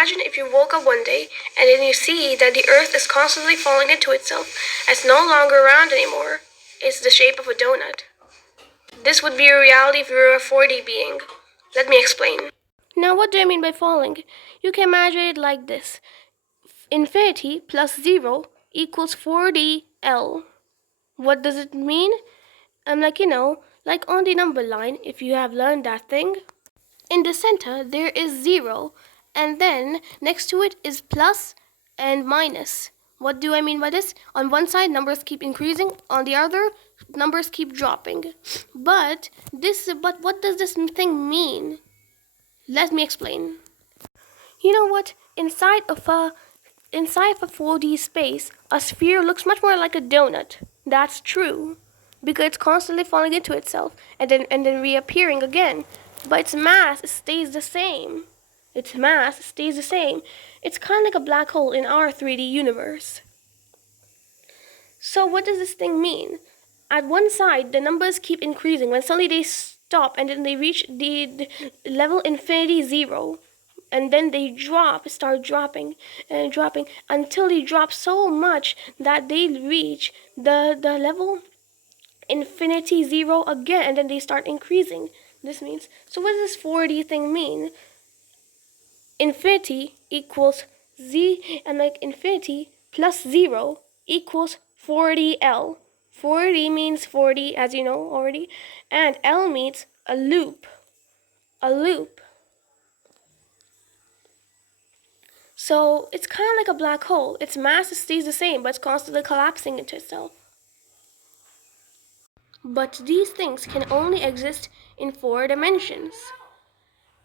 imagine if you woke up one day and then you see that the earth is constantly falling into itself. It's no longer round anymore. It's the shape of a donut. This would be a reality if you were a 4D being. Let me explain. Now, what do I mean by falling? You can imagine it like this. Infinity plus 0 equals 4DL. What does it mean? Like on the number line, if you have learned that thing. In the center, there is 0, and then next to it is plus and minus. What do I mean by this? On one side, numbers keep increasing. On the other, numbers keep dropping. But what does this thing mean? Let me explain. You know what? Inside of a 4D space, a sphere looks much more like a donut. That's true, because it's constantly falling into itself and then reappearing again. But its mass stays the same. Its mass stays the same. It's kind of like a black hole in our 3D universe. So what does this thing mean? At one side, the numbers keep increasing when suddenly they stop and then they reach the level infinity 0. And then they start dropping and dropping until they drop so much that they reach the level infinity 0 again, and then they start increasing. This means, so what does this 4D thing mean? Infinity equals z, and like infinity plus 0 equals 4DL. 4D means 40, as you know already, and L means a loop. A loop. So it's kind of like a black hole. Its mass stays the same, but it's constantly collapsing into itself. But these things can only exist in 4 dimensions.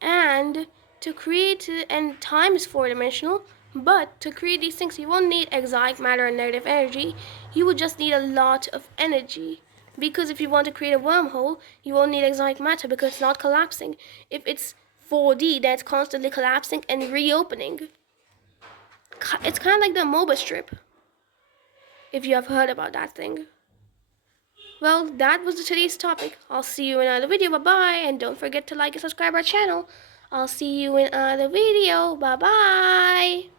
And time is 4-dimensional, but to create these things, you won't need exotic matter and negative energy. You would just need a lot of energy. Because if you want to create a wormhole, you won't need exotic matter because it's not collapsing. If it's 4D, then it's constantly collapsing and reopening. It's kind of like the MOBA strip, if you have heard about that thing. Well, that was today's topic. I'll see you in another video. Bye-bye. And don't forget to like and subscribe our channel. I'll see you in another video. Bye-bye.